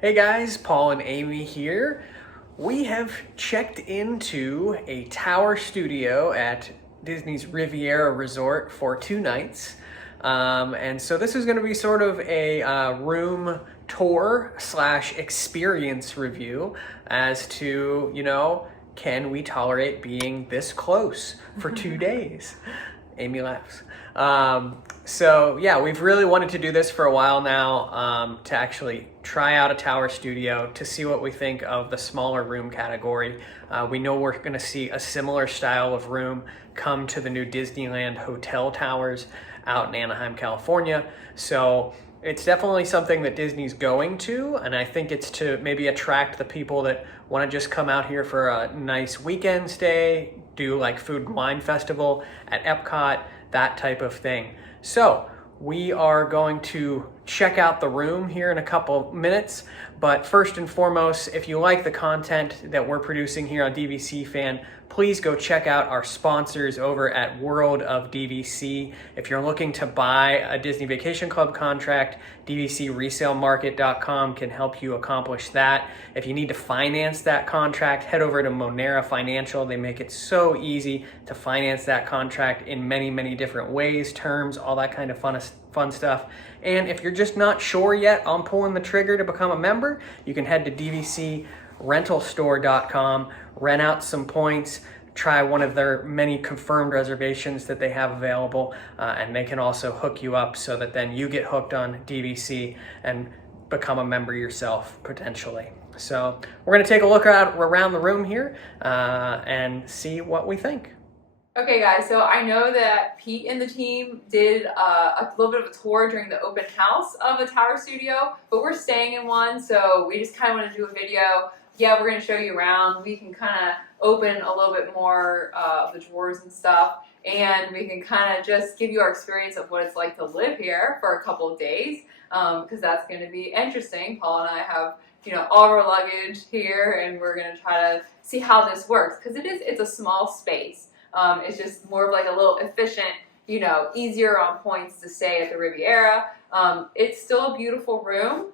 Hey guys, Paul and Amy here. We have checked into a tower studio at Disney's Riviera Resort for 2 nights. And so this is going to be sort of a room tour slash experience review as to, can we tolerate being this close for 2 days? Amy laughs. So yeah, we've really wanted to do this for a while now, to actually try out a tower studio to see what we think of the smaller room category. We know we're going to see a similar style of room come to the new Disneyland hotel towers out in Anaheim, California. So it's definitely something that Disney's going to, and I think it's to maybe attract the people that want to just come out here for a nice weekend stay, do like food and wine festival at Epcot, that type of thing. So we are going to check out the room here in a couple minutes, but first and foremost, if you like the content that we're producing here on DVC Fan, please go check out our sponsors over at World of DVC. If you're looking to buy a Disney Vacation Club contract, DVCResaleMarket.com can help you accomplish that. If you need to finance that contract, head over to Monera Financial. They make it so easy to finance that contract in many, many different ways, terms, all that kind of fun stuff. And if you're just not sure yet on pulling the trigger to become a member, you can head to DVCRentalStore.com, rent out some points, try one of their many confirmed reservations that they have available, and they can also hook you up so that then you get hooked on DVC and become a member yourself, potentially. So we're going to take a look around the room here and see what we think. Okay guys, so I know that Pete and the team did a little bit of a tour during the open house of a tower studio, but we're staying in one, so we just kind of want to do a video. Yeah, we're going to show you around. We can kind of open a little bit more of the drawers and stuff, and we can kind of just give you our experience of what it's like to live here for a couple of days, because that's going to be interesting. Paul and I have, all of our luggage here, and we're going to try to see how this works, because it's a small space. It's just more of like a little efficient, easier on points to stay at the Riviera. It's still a beautiful room.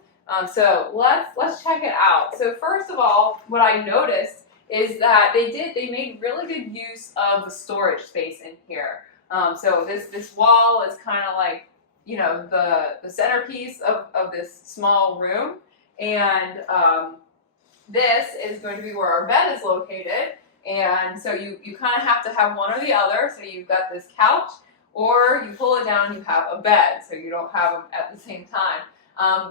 So let's check it out. So first of all, what I noticed is that they made really good use of the storage space in here. So this wall is kind of like, the centerpiece of this small room. And this is going to be where our bed is located. And so you kind of have to have one or the other. So you've got this couch, or you pull it down, you have a bed, so you don't have them at the same time.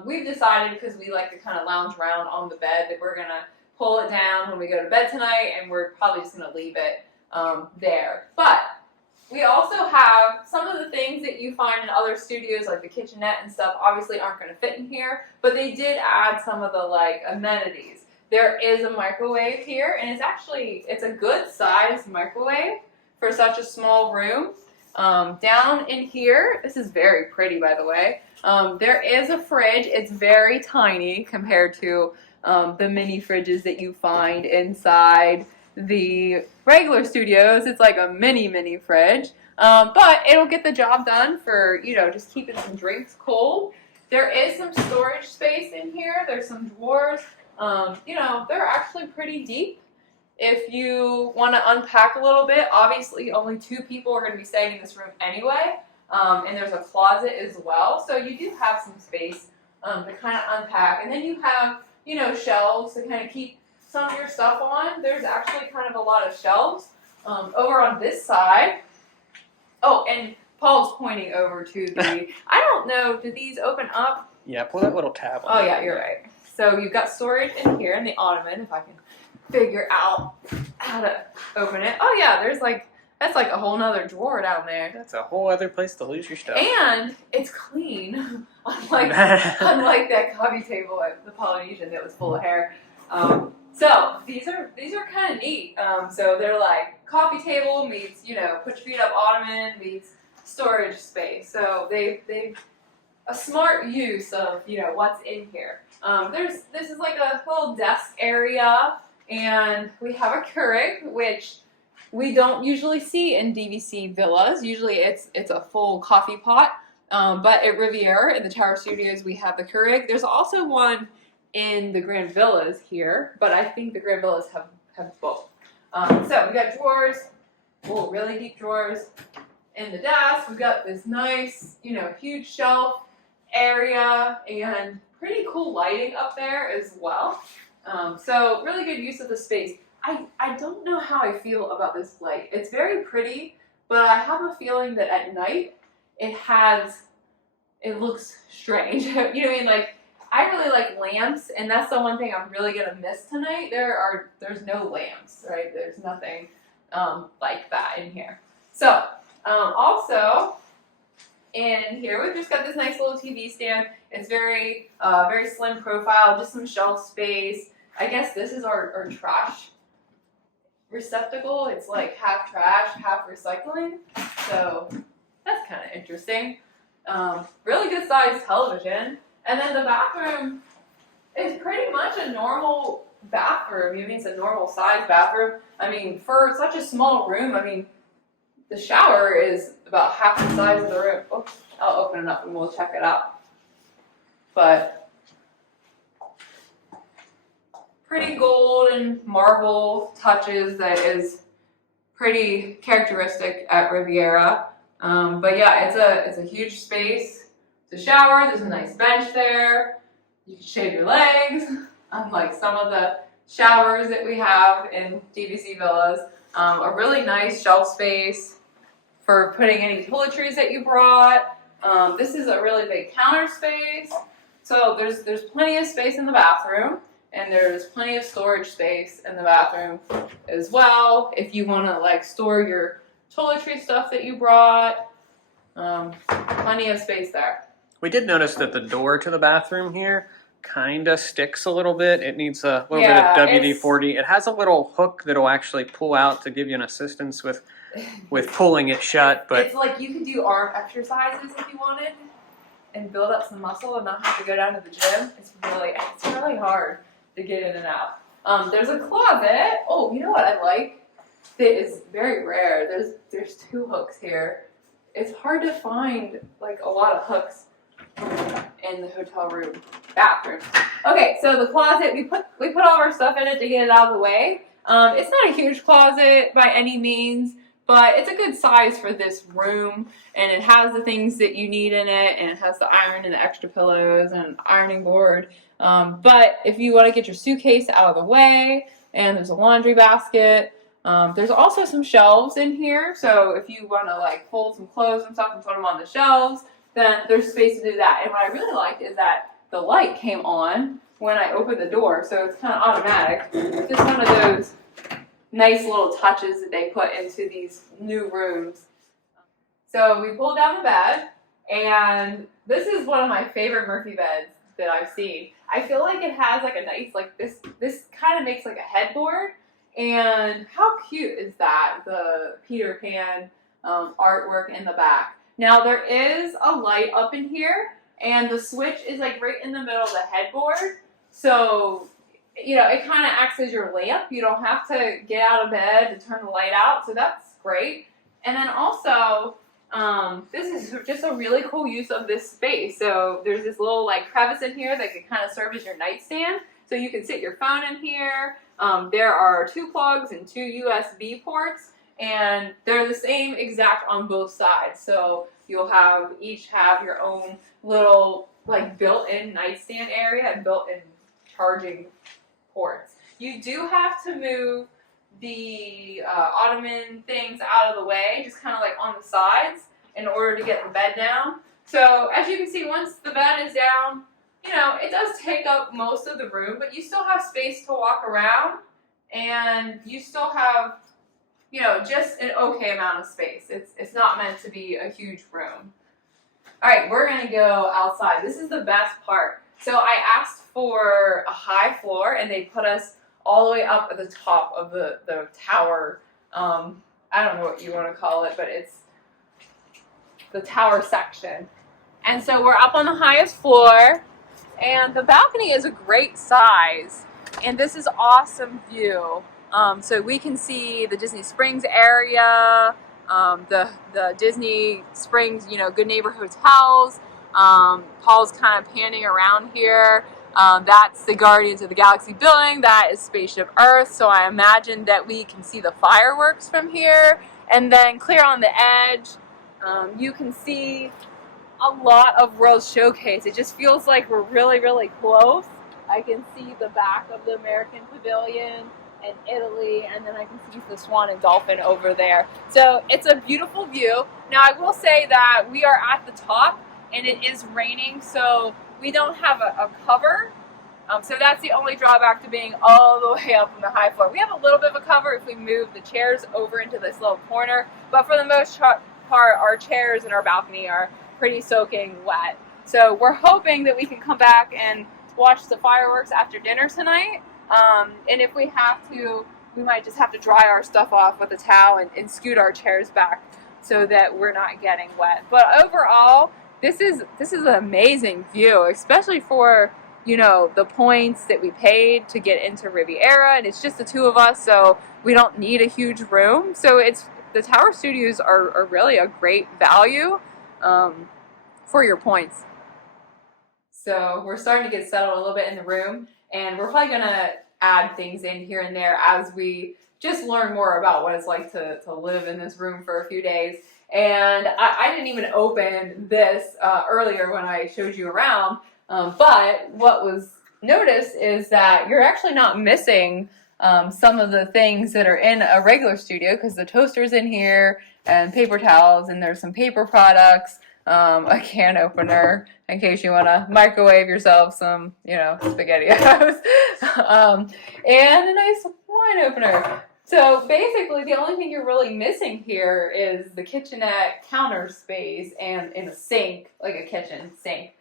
We've decided, because we like to kind of lounge around on the bed, that we're going to pull it down when we go to bed tonight, and we're probably just going to leave it there. But we also have some of the things that you find in other studios, like the kitchenette and stuff, obviously aren't going to fit in here, but they did add some of the amenities. There is a microwave here, and it's a good size microwave for such a small room. Down in here, this is very pretty, by the way. There is a fridge. It's very tiny compared to the mini fridges that you find inside the regular studios. It's like a mini fridge, but it'll get the job done for, just keeping some drinks cold. There is some storage space in here. There's some drawers. They're actually pretty deep. If you want to unpack a little bit, obviously only 2 people are going to be staying in this room anyway, and there's a closet as well, so you do have some space to kind of unpack. And then you have, shelves to kind of keep some of your stuff on. There's actually kind of a lot of shelves over on this side. Oh, and Paul's pointing over to the, I don't know, do these open up? Yeah, pull that little tab on. Oh yeah, you're right. So you've got storage in here in the ottoman, if I can figure out how to open it. Oh yeah, that's like a whole nother drawer down there. That's a whole other place to lose your stuff. And it's clean, unlike that coffee table at the Polynesian that was full of hair. So these are kind of neat. So they're like coffee table meets, put your feet up ottoman meets storage space. So they've a smart use of, what's in here. This is like a little desk area, and we have a Keurig, which we don't usually see in DVC villas. Usually it's a full coffee pot, but at Riviera in the Tower Studios we have the Keurig. There's also one in the Grand Villas here, but I think the Grand Villas have both. So we got drawers, really deep drawers in the desk. We've got this nice, huge shelf area and pretty cool lighting up there as well. So really good use of the space. I don't know how I feel about this light. It's very pretty, but I have a feeling that at night it looks strange. You know what I mean? Like, I really like lamps, and that's the one thing I'm really gonna miss tonight. There's no lamps, right? There's nothing like that in here. So also in here we've just got this nice little TV stand. It's very slim profile, just some shelf space. I guess this is our trash receptacle. It's like half trash, half recycling. So that's kind of interesting. Really good sized television. And then the bathroom is pretty much a normal bathroom. I mean, it's a normal sized bathroom. I mean, for such a small room, I mean, the shower is about half the size of the room. Oops, I'll open it up and we'll check it out. But pretty gold and marble touches that is pretty characteristic at Riviera. But yeah, it's a huge space. It's a shower. There's a nice bench there. You can shave your legs, unlike some of the showers that we have in DVC villas. A really nice shelf space for putting any toiletries that you brought. This is a really big counter space. So there's plenty of space in the bathroom, and there's plenty of storage space in the bathroom as well. If you want to like store your toiletry stuff that you brought, plenty of space there. We did notice that the door to the bathroom here kind of sticks a little bit. It needs a little bit of WD-40. It has a little hook that'll actually pull out to give you an assistance with pulling it shut. But it's like you can do arm exercises if you wanted and build up some muscle and not have to go down to the gym. It's really hard to get in and out. There's a closet. Oh, you know what I like? That is very rare. There's 2 hooks here. It's hard to find like a lot of hooks in the hotel room bathroom. Okay, so the closet, we put all of our stuff in it to get it out of the way. It's not a huge closet by any means, but it's a good size for this room, and it has the things that you need in it, and it has the iron and the extra pillows and an ironing board. But if you want to get your suitcase out of the way, and there's a laundry basket, there's also some shelves in here, so if you want to like fold some clothes and stuff and put them on the shelves, then there's space to do that. And what I really liked is that the light came on when I opened the door, so it's kind of automatic. It's just one of those nice little touches that they put into these new rooms. So we pulled down the bed, and this is one of my favorite Murphy beds that I've seen. I feel like it has like a nice, like this kind of makes like a headboard. And how cute is that? The Peter Pan artwork in the back. Now there is a light up in here, and the switch is like right in the middle of the headboard. So, it kind of acts as your lamp. You don't have to get out of bed to turn the light out. So that's great. And then also, this is just a really cool use of this space. So there's this little like crevice in here that can kind of serve as your nightstand. So you can sit your phone in here. There are 2 plugs and 2 USB ports, and they're the same exact on both sides. So you'll each have your own little like built-in nightstand area and built-in charging ports. You do have to move the ottoman things out of the way, just kind of like on the sides, in order to get the bed down. So as you can see, once the bed is down, it does take up most of the room, but you still have space to walk around, and you still have, just an okay amount of space. It's not meant to be a huge room. All right, we're gonna go outside. This is the best part. So I asked for a high floor, and they put us all the way up at the top of the tower. I don't know what you want to call it, but it's the tower section. And so we're up on the highest floor. And the balcony is a great size, and this is awesome view. So we can see the Disney Springs area, the Disney Springs, Good Neighbor hotels. Paul's kind of panning around here. That's the Guardians of the Galaxy building. That is Spaceship Earth. So I imagine that we can see the fireworks from here. And then clear on the edge, you can see a lot of World Showcase. It just feels like we're really, really close. I can see the back of the American Pavilion and Italy, and then I can see the Swan and Dolphin over there. So it's a beautiful view. Now I will say that we are at the top and it is raining, so we don't have a cover. So that's the only drawback to being all the way up on the high floor. We have a little bit of a cover if we move the chairs over into this little corner, but for the most part, our chairs and our balcony are pretty soaking wet. So we're hoping that we can come back and watch the fireworks after dinner tonight. And if we have to, we might just have to dry our stuff off with a towel and scoot our chairs back so that we're not getting wet. But overall, this is an amazing view, especially for, you know, the points that we paid to get into Riviera, and it's just the two of us, so we don't need a huge room. So the Tower Studios are really a great value for your points. So we're starting to get settled a little bit in the room, and we're probably gonna add things in here and there as we just learn more about what it's like to live in this room for a few days. And I didn't even open this earlier when I showed you around, but what was noticed is that you're actually not missing some of the things that are in a regular studio, because the toaster's in here and paper towels, and there's some paper products, a can opener in case you want to microwave yourself some, you know, SpaghettiOs, and a nice wine opener. So basically the only thing you're really missing here is the kitchenette counter space and a sink, like a kitchen sink.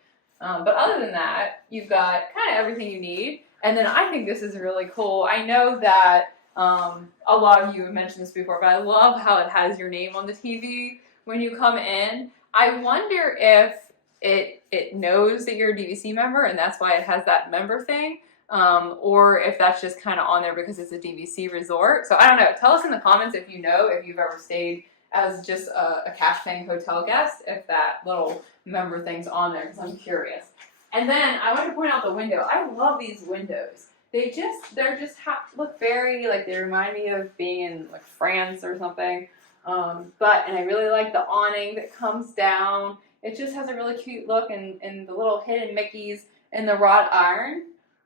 But other than that, you've got kind of everything you need. And then I think this is really cool. I know that a lot of you have mentioned this before, but I love how it has your name on the TV when you come in. I wonder if it knows that you're a DVC member and that's why it has that member thing, or if that's just kind of on there because it's a DVC resort. So I don't know. Tell us in the comments if you know, if you've ever stayed as just a cash-paying hotel guest, if that little member thing's on there, because I'm curious. And then I want to point out the window. I love these windows. They're just look very, like, they remind me of being in like France or something. And I really like the awning that comes down. It just has a really cute look, and the little hidden Mickeys in the wrought iron.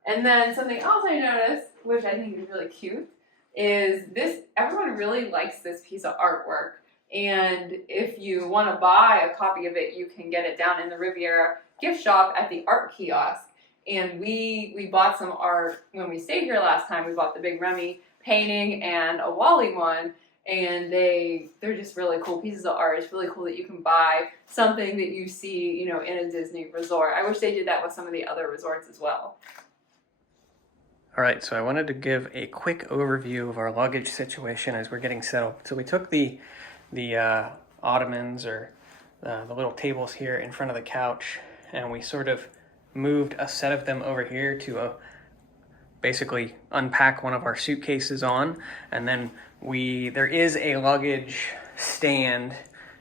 And then something else I noticed, which I think is really cute, is this. Everyone really likes this piece of artwork. And if you want to buy a copy of it, you can get it down in the Riviera gift shop at the art kiosk. And we bought some art when we stayed here last time. We bought the big Remy painting and a Wally one. And they're just really cool pieces of art. It's really cool that you can buy something that you see, you know, in a Disney resort. I wish they did that with some of the other resorts as well. All right, so I wanted to give a quick overview of our luggage situation as we're getting settled. So we took the ottomans, or the little tables here in front of the couch, and we sort of moved a set of them over here to basically unpack one of our suitcases on, and then there is a luggage stand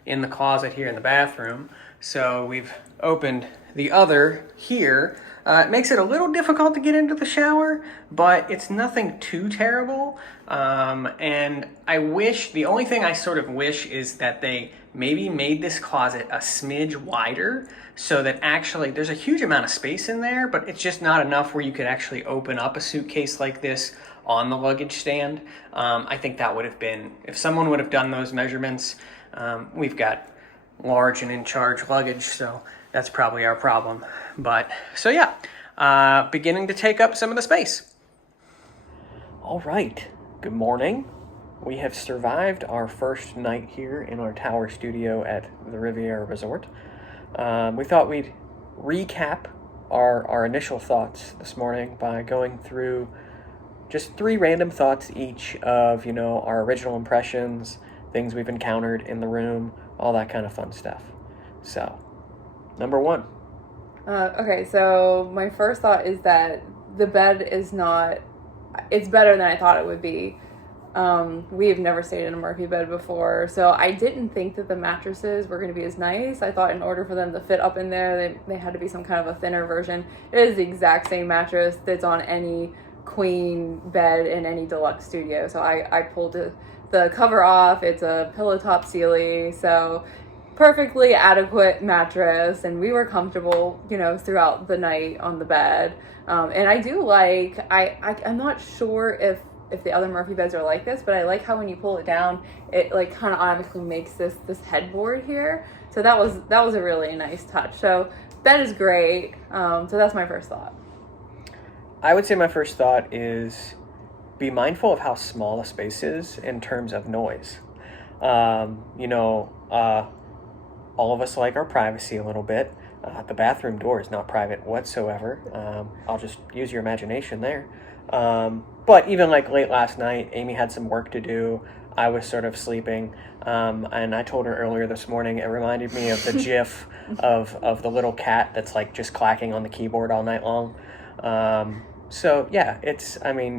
in the closet here in the bathroom, so we've opened the other here. It makes it a little difficult to get into the shower, but it's nothing too terrible. And the only thing I sort of wish is that they maybe made this closet a smidge wider so that actually there's a huge amount of space in there, but it's just not enough where you could actually open up a suitcase like this on the luggage stand. I think that would have been, if someone would have done those measurements, we've got large and in charge luggage, so that's probably our problem. But so yeah, beginning to take up some of the space. All right, good morning. We have survived our first night here in our tower studio at the Riviera Resort. We thought we'd recap our initial thoughts this morning by going through just 3 random thoughts each of, you know, our original impressions, things we've encountered in the room, all that kind of fun stuff. So, number 1. Okay, so my first thought is that the bed is it's better than I thought it would be. We have never stayed in a Murphy bed before, so I didn't think that the mattresses were going to be as nice. I thought in order for them to fit up in there, they had to be some kind of a thinner version. It is the exact same mattress that's on any queen bed in any deluxe studio. So I pulled the cover off. It's a pillow top Sealy, so perfectly adequate mattress, and we were comfortable, throughout the night on the bed. And I do like, I'm not sure if the other Murphy beds are like this, but I like how when you pull it down, it like kind of automatically makes this headboard here. So that was a really nice touch. So bed is great. So that's my first thought. I would say my first thought is be mindful of how small a space is in terms of noise. All of us like our privacy a little bit. The bathroom door is not private whatsoever. I'll just use your imagination there. But even like late last night, Amy had some work to do. I was sort of sleeping. And I told her earlier this morning, it reminded me of the gif of the little cat that's like just clacking on the keyboard all night long. So yeah,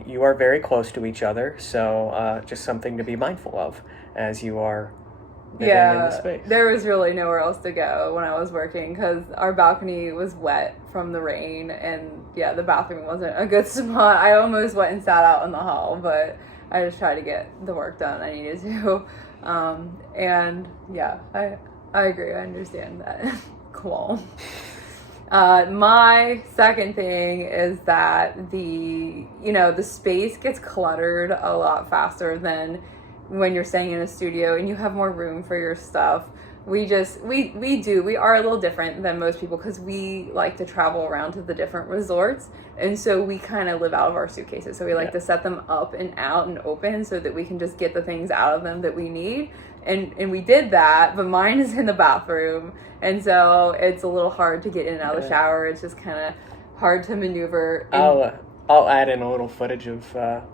you are very close to each other. So just something to be mindful of as you are living in the space. There was really nowhere else to go when I was working because our balcony was wet from the rain, and the bathroom wasn't a good spot. I almost went and sat out in the hall, but I just tried to get the work done I needed to. I agree. I understand that qualm. My second thing is that the space gets cluttered a lot faster than when you're staying in a studio and you have more room for your stuff. We are a little different than most people because we like to travel around to the different resorts, and so we kind of live out of our suitcases. So we like to set them up and out and open so that we can just get the things out of them that we need. And we did that, but mine is in the bathroom, and so it's a little hard to get in and out of the shower. It's just kind of hard to maneuver. I'll add in a little footage of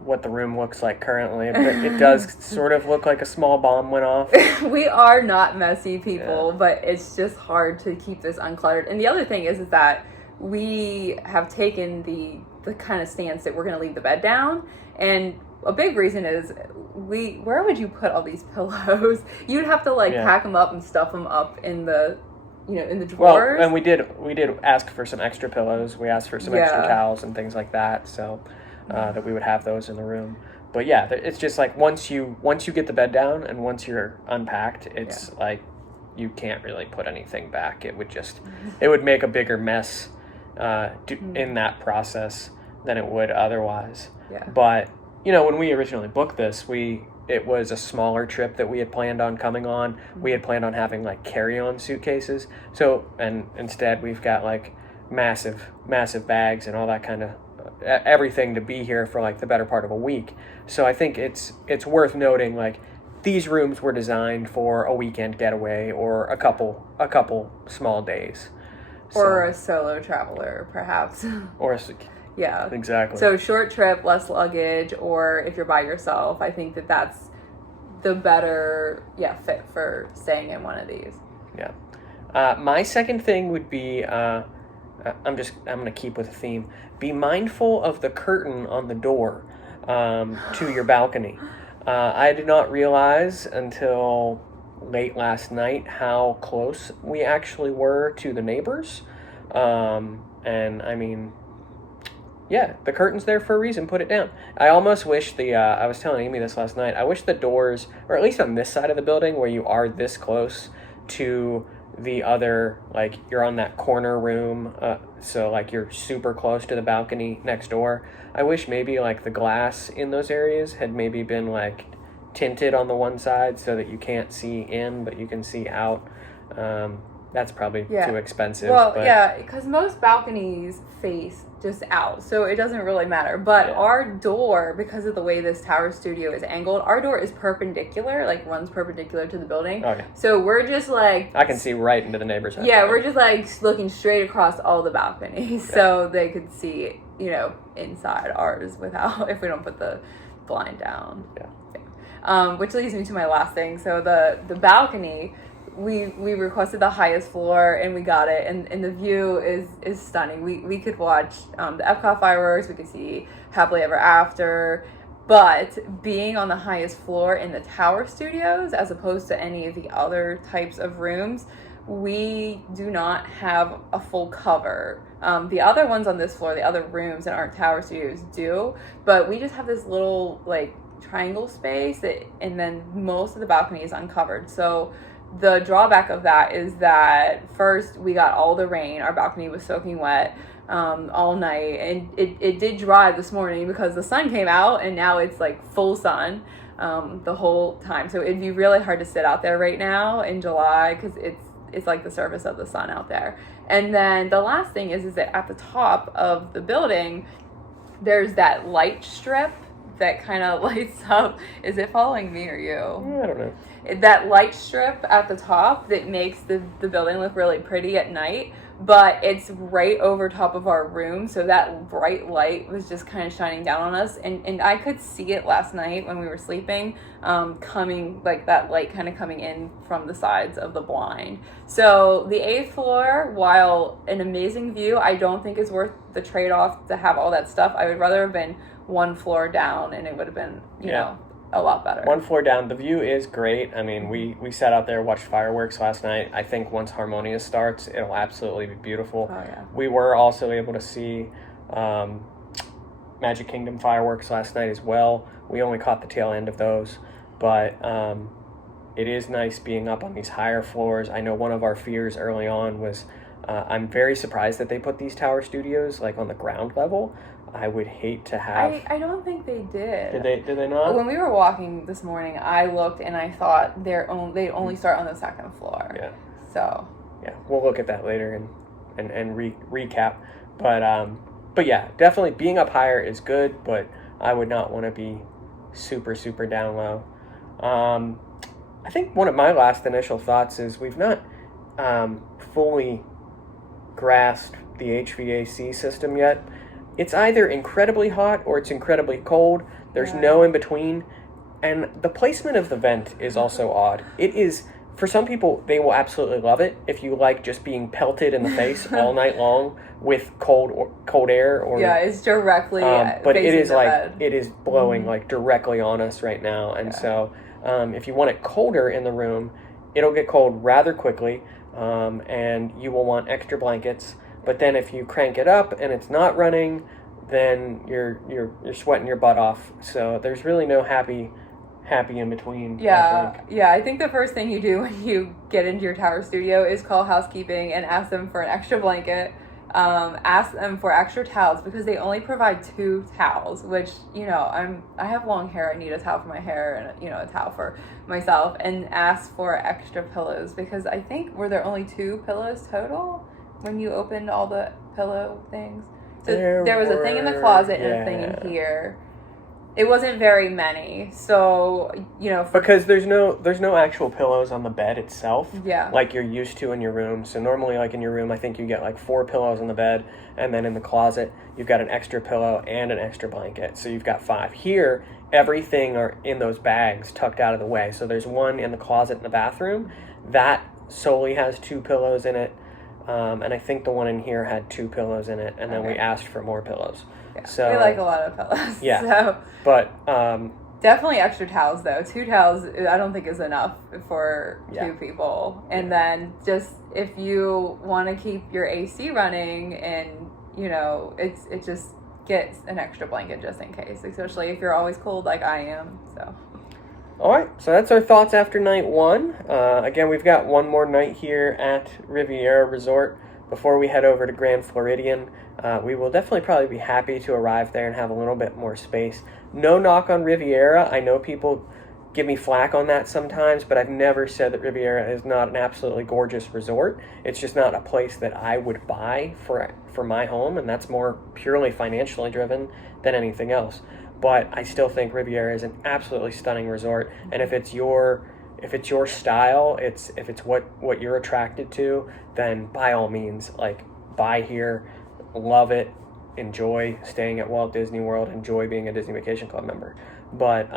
what the room looks like currently, but it does sort of look like a small bomb went off. We are not messy people, but it's just hard to keep this uncluttered. And the other thing is that we have taken the kind of stance that we're going to leave the bed down, and a big reason is where would you put all these pillows? You'd have to pack them up and stuff them up in the drawers. Well, and we did ask for some extra pillows. We asked for some extra towels and things like that, so that we would have those in the room. But yeah, it's just like once you get the bed down and once you're unpacked, it's like you can't really put anything back. It would make a bigger mess in that process than it would otherwise. Yeah. But when we originally booked this, it was a smaller trip that we had planned on coming on. We had planned on having carry-on suitcases. So, and instead we've got massive bags and all that kind of everything to be here for the better part of a week. So I think it's worth noting these rooms were designed for a weekend getaway or a couple small days. Or a solo traveler, perhaps. Yeah. Exactly. So short trip, less luggage, or if you're by yourself, I think that's the better fit for staying in one of these. Yeah. My second thing would be I'm going to keep with the theme. Be mindful of the curtain on the door to your balcony. I did not realize until late last night how close we actually were to the neighbors. The curtain's there for a reason. Put it down. I almost wish I was telling Amy this last night, I wish the doors, or at least on this side of the building where you are this close to the other, you're on that corner room, so you're super close to the balcony next door. I wish maybe the glass in those areas had maybe been tinted on the one side so that you can't see in, but you can see out. That's probably too expensive. Well, because most balconies face just out, so it doesn't really matter. But our door, because of the way this tower studio is angled, our door is perpendicular, runs perpendicular to the building. Okay. So we're just I can see right into the neighbor's house. Yeah, we're just looking straight across all the balconies, so they could see, inside ours if we don't put the blind down. Yeah. Which leads me to my last thing. So the balcony. We requested the highest floor and we got it, and the view is stunning. We could watch the Epcot fireworks, we could see Happily Ever After. But being on the highest floor in the tower studios, as opposed to any of the other types of rooms, we do not have a full cover. The other ones on this floor, the other rooms in our tower studios do, but we just have this little like triangle space and then most of the balcony is uncovered. So the drawback of that is that first we got all the rain, our balcony was soaking wet all night, and it did dry this morning because the sun came out and now it's like full sun the whole time. So it'd be really hard to sit out there right now in July because it's like the surface of the sun out there. And then the last thing is that at the top of the building there's that light strip that kind of lights up. Is it following me or you? I don't know. That light strip at the top that makes the building look really pretty at night, but it's right over top of our room, so that bright light was just kind of shining down on us, and I could see it last night when we were sleeping, coming, like that light kind of coming in from the sides of the blind. So the 8th floor, while an amazing view, I don't think is worth the trade-off to have all that stuff. I would rather have been one floor down, and it would have been, you know, a lot better. One floor down. The view is great. I mean, we sat out there, watched fireworks last night. I think once Harmonia starts, it'll absolutely be beautiful. Oh, yeah. We were also able to see Magic Kingdom fireworks last night as well. We only caught the tail end of those, but it is nice being up on these higher floors. I know one of our fears early on was I'm very surprised that they put these tower studios like on the ground level. I would hate to have. I don't think they did. Did they not? When we were walking this morning, I looked and I thought they only start on the 2nd floor. Yeah. So. Yeah, we'll look at that later and recap. But yeah, definitely being up higher is good, but I would not want to be super down low. I think one of my last initial thoughts is we've not fully grasped the HVAC system yet. It's either incredibly hot or it's incredibly cold. There's no in between. And the placement of the vent is also odd. It is, for some people, they will absolutely love it if you like just being pelted in the face all night long with cold air. Or it's directly but it is the like bed. it is blowing like directly on us right now. And so if you want it colder in the room, it'll get cold rather quickly, and you will want extra blankets. But then if you crank it up and it's not running, then you're sweating your butt off. So there's really no happy in between. I think the first thing you do when you get into your tower studio is call housekeeping and ask them for an extra blanket. Ask them for extra towels because they only provide 2 towels, which, you know, I have long hair. I need a towel for my hair and, you know, a towel for myself, and ask for extra pillows because I think were there only 2 pillows total when you opened all the pillow things? So there was a thing in the closet and a thing in here. It wasn't very many, so, you know. Because there's no actual pillows on the bed itself. Yeah. Like you're used to in your room. So normally, like in your room, I think you get like 4 pillows on the bed, and then in the closet, you've got an extra pillow and an extra blanket. So you've got 5. Here, everything are in those bags tucked out of the way. So there's one in the closet in the bathroom. That solely has 2 pillows in it. And I think the one in here had 2 pillows in it, and then we asked for more pillows. Yeah, so we like a lot of pillows. Yeah, so. But definitely extra towels though. 2 towels I don't think is enough for 2 people. And then just if you want to keep your AC running, and you know, it just gets an extra blanket just in case, especially if you're always cold like I am. So. All right, so that's our thoughts after night 1. Again, we've got one more night here at Riviera Resort before we head over to Grand Floridian. We will definitely probably be happy to arrive there and have a little bit more space. No knock on Riviera. I know people give me flack on that sometimes, but I've never said that Riviera is not an absolutely gorgeous resort. It's just not a place that I would buy for my home, and that's more purely financially driven than anything else. But I still think Riviera is an absolutely stunning resort, and if it's your style, if it's what you're attracted to, then by all means, like, buy here, love it, enjoy staying at Walt Disney World, enjoy being a Disney Vacation Club member. But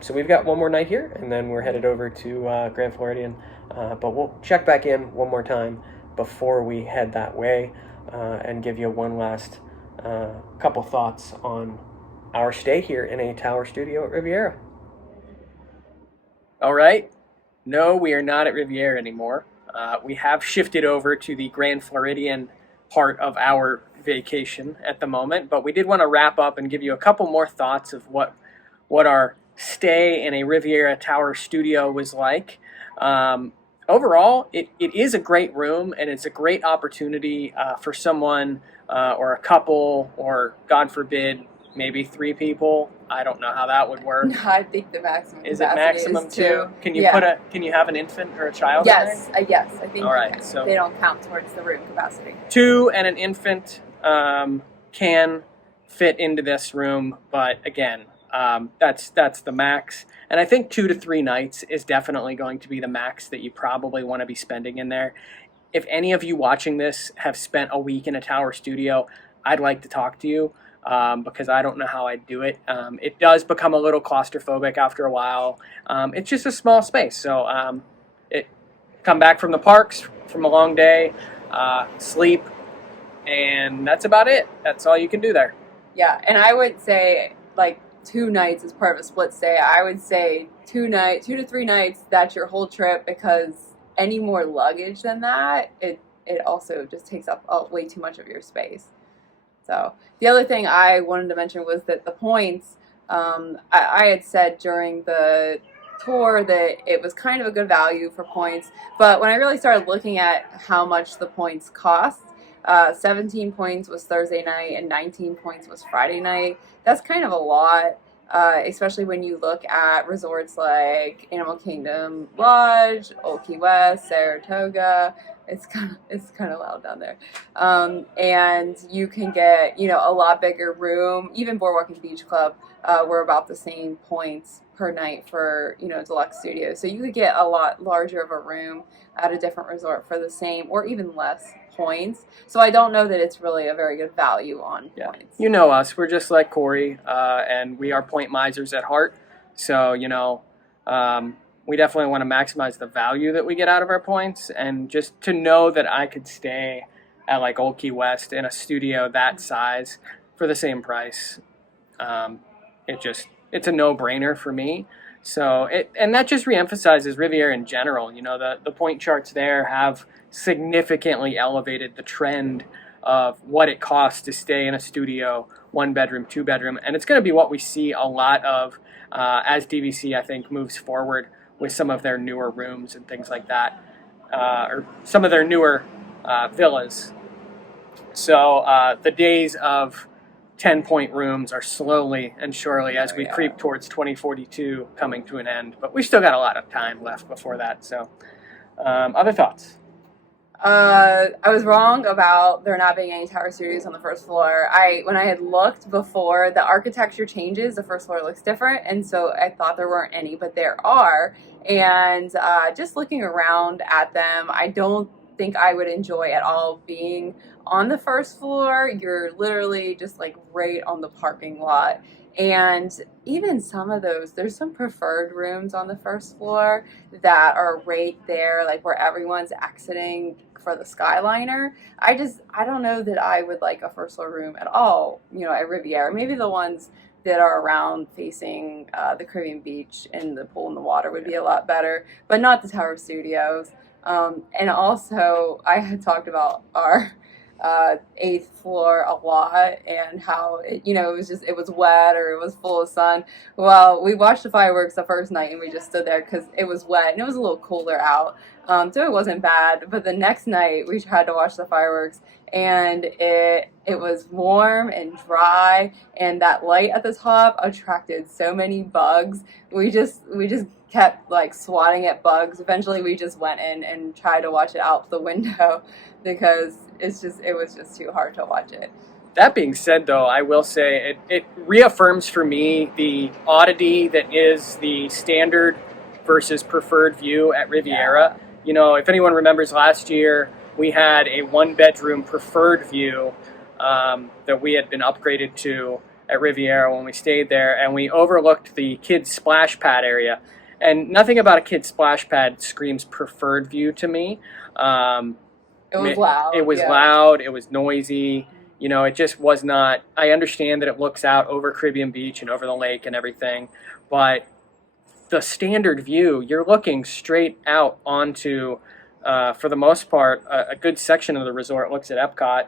so we've got one more night here, and then we're headed over to Grand Floridian. But we'll check back in one more time before we head that way, and give you one last couple thoughts on our stay here in a tower studio at Riviera. All right. No, we are not at Riviera anymore. We have shifted over to the Grand Floridian part of our vacation at the moment, but we did want to wrap up and give you a couple more thoughts of what our stay in a Riviera Tower studio was like. Overall, it is a great room, and it's a great opportunity for someone or a couple, or God forbid, maybe 3 people. I don't know how that would work. I think the maximum Is it maximum is 2? Can you Can you have an infant or a child? Yes, in there? yes. I think All right, so they don't count towards the room capacity. 2 and an infant can fit into this room, but again, that's the max. And I think 2 to 3 nights is definitely going to be the max that you probably want to be spending in there. If any of you watching this have spent a week in a tower studio, I'd like to talk to you. Because I don't know how I'd do it. It does become a little claustrophobic after a while. It's just a small space. So come back from the parks from a long day, sleep, and that's about it. That's all you can do there. Yeah, and I would say like 2 nights is part of a split stay. I would say 2 to 3 nights, that's your whole trip, because any more luggage than that, it also just takes up way too much of your space. So the other thing I wanted to mention was that the points, I had said during the tour that it was kind of a good value for points, but when I really started looking at how much the points cost, 17 points was Thursday night and 19 points was Friday night. That's kind of a lot, especially when you look at resorts like Animal Kingdom Lodge, Old Key West, Saratoga. It's kind of loud down there, and you can get a lot bigger room. Even Boardwalk and Beach Club were about the same points per night for deluxe studios. So you could get a lot larger of a room at a different resort for the same or even less points. So I don't know that it's really a very good value on points. You know us, we're just like Corey, and we are point misers at heart. So we definitely want to maximize the value that we get out of our points, and just to know that I could stay at like Old Key West in a studio that size for the same price, it's a no-brainer for me. So and that just reemphasizes Riviera in general. The point charts there have significantly elevated the trend of what it costs to stay in a studio, 1 bedroom, 2 bedroom, and it's going to be what we see a lot of as DVC, I think, moves forward with some of their newer rooms and things like that, or some of their newer villas. So the days of 10-point rooms are slowly and surely, as we creep towards 2042, coming to an end. But we still got a lot of time left before that. So other thoughts? I was wrong about there not being any tower studios on the first floor. When I had looked before, the architecture changes, the first floor looks different, and so I thought there weren't any, but there are. And just looking around at them, I don't think I would enjoy at all being on the first floor. You're literally just like right on the parking lot. And even some of those, there's some preferred rooms on the first floor that are right there, like where everyone's exiting for the Skyliner. I don't know that I would like a first floor room at all, at Riviera. Maybe the ones that are around facing the Caribbean beach and the pool and the water would be a lot better, but not the Tower Studios. And also, I had talked about our 8th floor a lot, and how it was wet, or it was full of sun. Well, we watched the fireworks the first night and we just stood there because it was wet and it was a little cooler out, so it wasn't bad. But the next night we tried to watch the fireworks, and it was warm and dry, and that light at the top attracted so many bugs. We just kept like swatting at bugs. Eventually we just went in and tried to watch it out the window because it was just too hard to watch it. That being said, though, I will say it reaffirms for me the oddity that is the standard versus preferred view at Riviera. If anyone remembers last year, we had a 1-bedroom preferred view that we had been upgraded to at Riviera when we stayed there, and we overlooked the kids' splash pad area. And nothing about a kid's splash pad screams preferred view to me. It was loud. It was loud. It was noisy. you know, it just was not. I understand that it looks out over Caribbean Beach and over the lake and everything, but the standard view, you're looking straight out onto, for the most part, a good section of the resort looks at Epcot.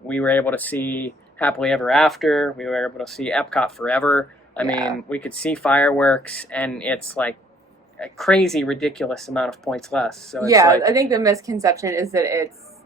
We were able to see Happily Ever After. We were able to see Epcot Forever. I mean, we could see fireworks, and it's like a crazy, ridiculous amount of points less. So it's like, I think the misconception is that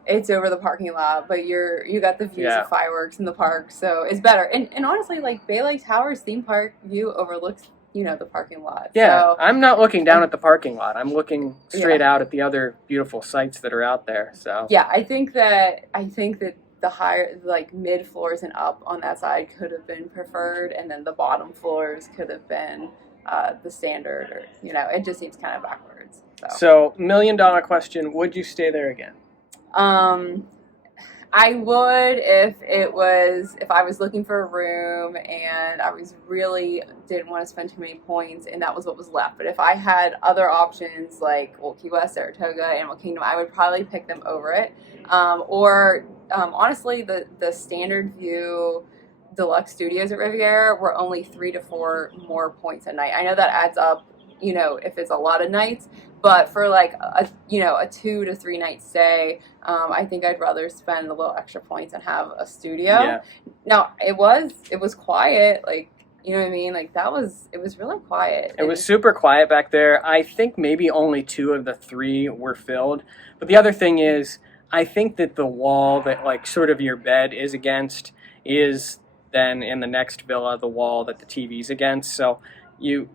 it's over the parking lot, but you got the views of fireworks in the park, so it's better. And honestly, like Bay Lake Towers theme park view overlooks, you know, the parking lot. Yeah, so, I'm not looking down at the parking lot. I'm looking straight out at the other beautiful sites that are out there. So yeah, I think that the higher, like mid floors and up on that side could have been preferred, and then the bottom floors could have been the standard, or you know, it just seems kind of backwards. So $1 million question: would you stay there again? I would if I was looking for a room and I was really didn't want to spend too many points and that was what was left. But if I had other options like Old Key West, Saratoga, Animal Kingdom, I would probably pick them over it. Honestly, the standard view deluxe studios at Riviera were only 3 to 4 more points a night. I know that adds up, you know, if it's a lot of nights, but for like a 2 to 3 night stay, I think I'd rather spend a little extra points and have a studio. Yeah. Now it was quiet, like, you know what I mean? Like it was really quiet. It was super quiet back there. I think maybe only 2 of the 3 were filled. But the other thing is, I think that the wall that like sort of your bed is against is then in the next villa the wall that the TV's against. So you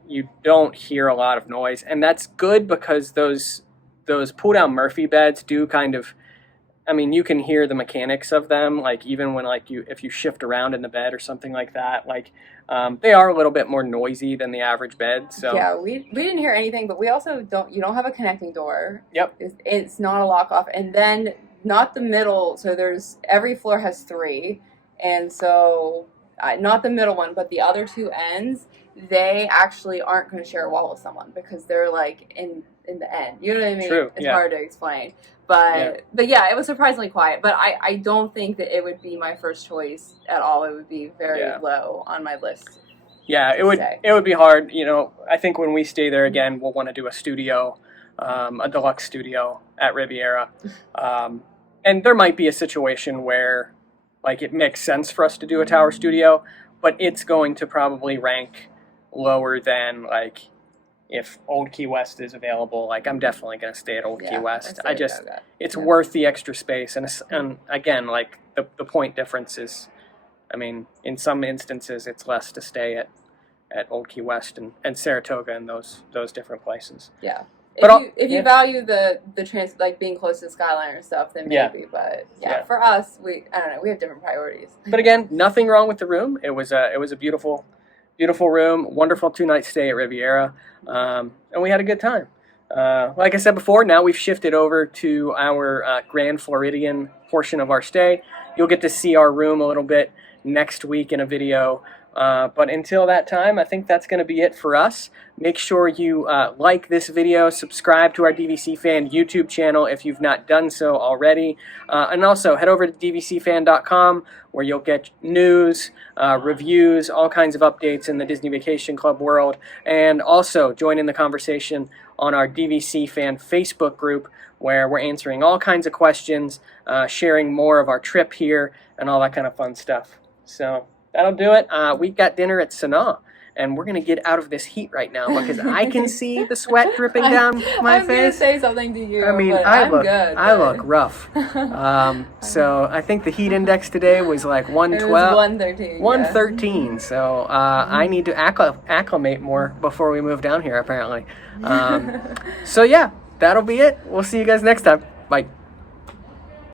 don't hear a lot of noise, and that's good because those pull down Murphy beds do kind of, I mean, you can hear the mechanics of them, like even when like if you shift around in the bed or something like that, like they are a little bit more noisy than the average bed. So yeah, we didn't hear anything, but we also don't have a connecting door. Yep. It's not a lock off, and then not the middle. So every floor has 3, and so not the middle one, but the other 2 ends. They actually aren't going to share a wall with someone because they're like in the end. You know what I mean? True. It's hard to explain. But yeah, it was surprisingly quiet. But I don't think that it would be my first choice at all. It would be very low on my list. Yeah, it would be hard. You know, I think when we stay there again, we'll want to do a studio, a deluxe studio at Riviera. And there might be a situation where like it makes sense for us to do a tower studio, but it's going to probably rank lower than like if Old Key West is available. Like I'm definitely going to stay at Old Key West. It's worth the extra space, and again, like the point difference is, I mean, in some instances it's less to stay at Old Key West and Saratoga and those different places. Yeah. But if you value the like being close to the skyline and stuff, then maybe. But for us, I don't know, we have different priorities. But again, nothing wrong with the room. It was a beautiful room, wonderful 2-night stay at Riviera, and we had a good time. Like I said before, now we've shifted over to our Grand Floridian portion of our stay. You'll get to see our room a little bit next week in a video. But until that time, I think that's going to be it for us. Make sure you like this video, subscribe to our DVC Fan YouTube channel if you've not done so already, and also head over to dvcfan.com where you'll get news, reviews, all kinds of updates in the Disney Vacation Club world, and also join in the conversation on our DVC Fan Facebook group where we're answering all kinds of questions, sharing more of our trip here, and all that kind of fun stuff. So that'll do it. We got dinner at Sanaa, and we're going to get out of this heat right now because I can see the sweat dripping down my face. I'm going to say something to you, I mean, I look rough. So I think the heat index today was like 112. It was 113. 113. So I need to acclimate more before we move down here, apparently. So yeah, that'll be it. We'll see you guys next time. Bye.